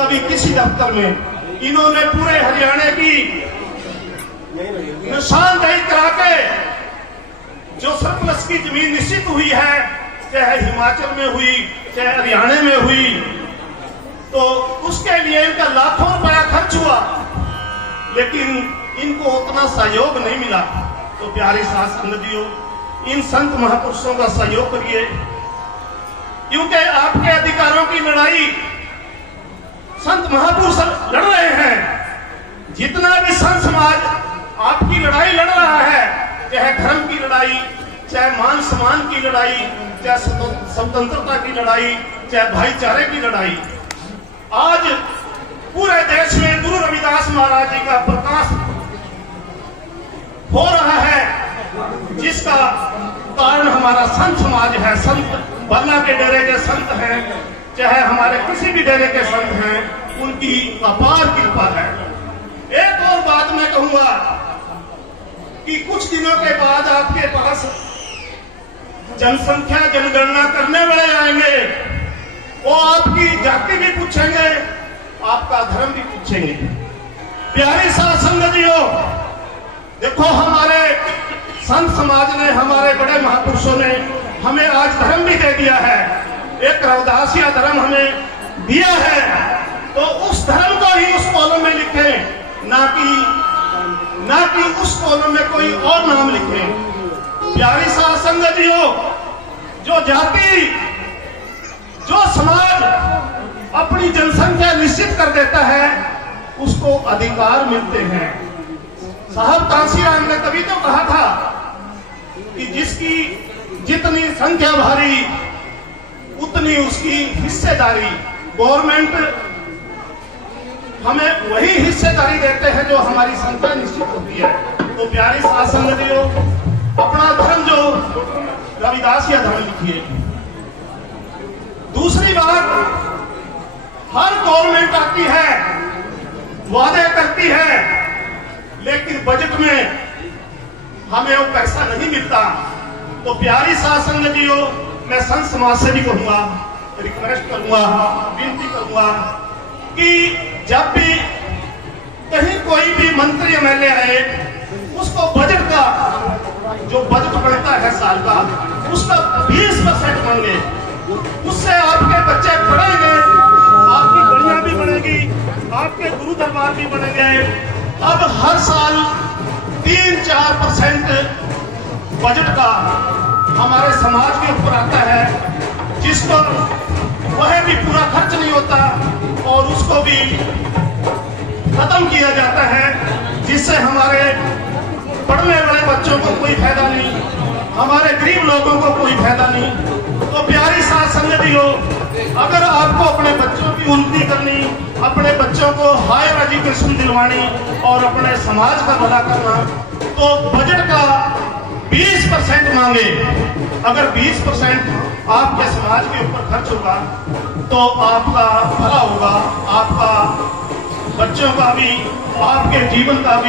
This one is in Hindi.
कभी किसी दफ्तर में। इन्होंने पूरे हरियाणा की निशानदेही करा के जो सरप्लस की जमीन निश्चित हुई है, चाहे हिमाचल में हुई चाहे हरियाणा में हुई, तो उसके लिए इनका लाखों रुपया खर्च हुआ, लेकिन इनको उतना सहयोग नहीं मिला। तो प्यारी साथ संगतियों, इन संत महापुरुषों का सहयोग करिए, क्योंकि आपके अधिकारों की लड़ाई संत महापुरुष लड़ रहे हैं। जितना भी संत समाज आपकी लड़ाई लड़ रहा है, चाहे धर्म की लड़ाई, चाहे मान सम्मान की लड़ाई, चाहे स्वतंत्रता की लड़ाई, चाहे भाईचारे की लड़ाई, आज पूरे देश में गुरु रविदास महाराज जी का प्रकाश हो रहा है, जिसका कारण हमारा संत समाज है। संत बरना के डेरे के संत हैं, चाहे हमारे किसी भी डेरे के संत हैं, उनकी अपार कृपा है। एक और बात मैं कहूंगा कि कुछ दिनों के बाद आपके पास जनसंख्या जनगणना करने वाले आएंगे। वो आपकी जाति भी पूछेंगे, आपका धर्म भी पूछेंगे। प्यारी साथ संगतियों, देखो हमारे संत समाज ने, हमारे बड़े महापुरुषों ने हमें आज धर्म भी दे दिया है, एक रविदासिया धर्म हमें दिया है, तो उस धर्म को ही उस कॉलम में लिखें, ना कि उस कॉलम में कोई और नाम लिखें। प्यारी साथ संगतियों, जो जाति, जो समाज अपनी जनसंख्या निश्चित कर देता है, उसको अधिकार मिलते हैं। साहब कांसीराम ने कभी तो कहा था कि जिसकी जितनी संख्या भारी उतनी उसकी हिस्सेदारी। गवर्नमेंट हमें वही हिस्सेदारी देते हैं जो हमारी संख्या निश्चित होती है। तो प्यारी साथ संगतियों, अपना धर्म जो रविदासिया धर्म लिखिए। दूसरी बात, हर गवर्नमेंट आती है, वादे करती है, लेकिन बजट में हमें वो पैसा नहीं मिलता। तो प्यारी साथ संगतियों, मैं संत समाज से भी कहूंगा, रिक्वेस्ट करूंगा, विनती करूंगा कि जब भी कहीं कोई भी मंत्री एमएलए आए, उसको बजट का जो बजट बनता है साल का, उसका 20% मांगे। उससे आपके बच्चे पढ़ेंगे, आपकी गलियां भी बनेगी, आपके गुरु दरबार भी बनेंगे। अब हर साल 3-4% बजट का हमारे समाज के ऊपर आता है, जिसको वह भी पूरा खर्च नहीं होता और उसको भी खत्म किया जाता है, जिससे हमारे पढ़ने वाले बच्चों को कोई फायदा नहीं, हमारे गरीब लोगों को कोई फायदा नहीं। तो प्यारी साथ संगतियों, अगर आपको अपने बच्चों की उन्नति करनी, अपने बच्चों को हायर एजुकेशन दिलवानी और अपने समाज का भला करना, तो बजट का 20% मांगे। अगर 20% आपके समाज के ऊपर खर्च होगा तो आपका भला होगा, आपका बच्चों का भी, आपके जीवन का भी।